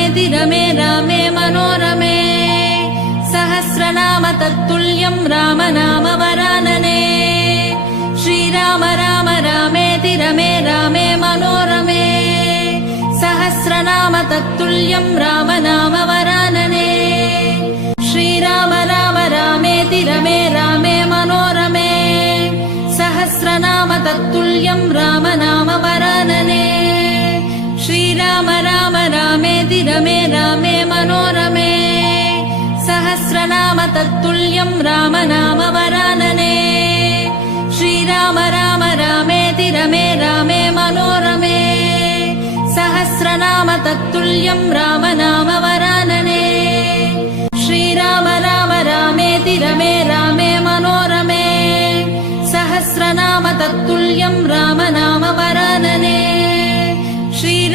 रामेति रमे रामे मनोरमे सहस्रनाम तत्तुल्यं राम नाम वरानने श्रीराम राम रामेति रमे रामे मनोरमे सहस्रनाम तत्तुल्यं राम नाम वरानने श्रीराम राम रामेति रमे रामे मनोरमे सहस्रनाम तत्तुल्यं राम नाम वरानने श्रीराम राम रामेति रमे रामे मनोरमे सहस्रनाम तत्तुल्यं राम नाम वरानने श्रीराम राम रामेति रमे रामे मनोरमे सहस्रनाम तत्तुल्यं राम नाम वरानने श्रीराम राम रामेति रमे रामे मनोरमे सहस्रनाम तत्तुल्यं राम नाम वरानने